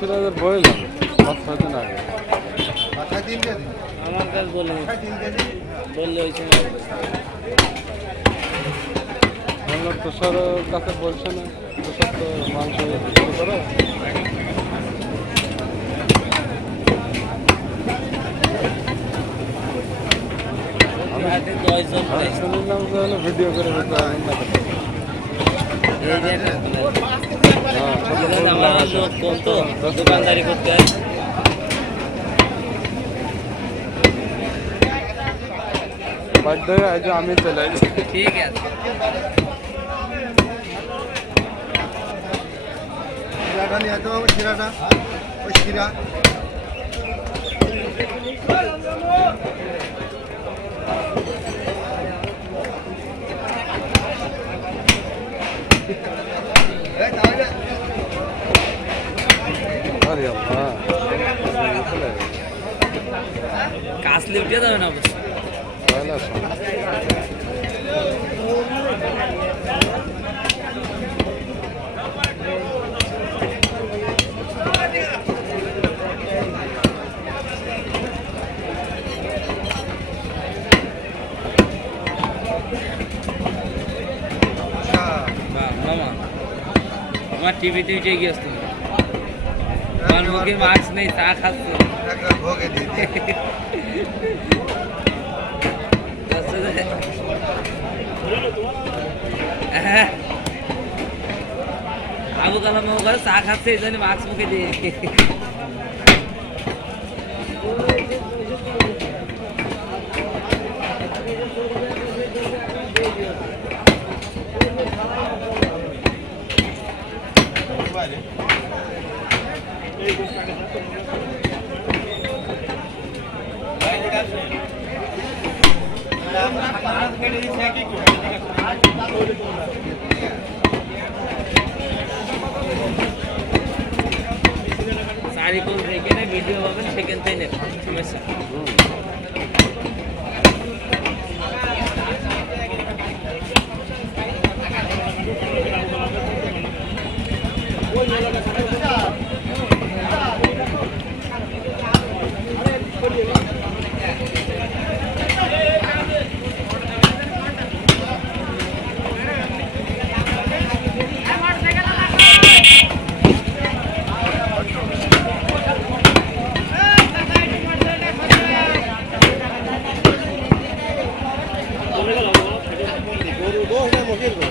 সিরাজের বইলাম 5-6 দিন আগে। আমার কাছে বললে হয়েছে বললাম তুষার কাছে বলছে না, তুষার তো মাংস বিক্রি করে। শুনলাম যে হলো ভিডিও করে দোকানদারি করতে হয়। বাধ্য আজ আমি চলে আসি। ঠিক আছে শিরাটা নিয়ে আসতে হবে, শিরাটা ওই শিরা আরে আল্লাহ, কাছলে উঠে যাবে না অবশ্য। পয়লা সব মামা আমার টিভিতে উঠে গিয়েছ তুমি, আমার মুখে মাস্ক নেই, চা খাচ্ছ। ভোগে দিয়ে আবু কালাম করে চা খাচ্ছে, এই জন্য মাস্ক মুখে দিয়ে। সারিকুল যেখানে ভিডিও পাবেন সেখান থেকে নেবেন, সমস্যা। গরু 10 না মহির গরু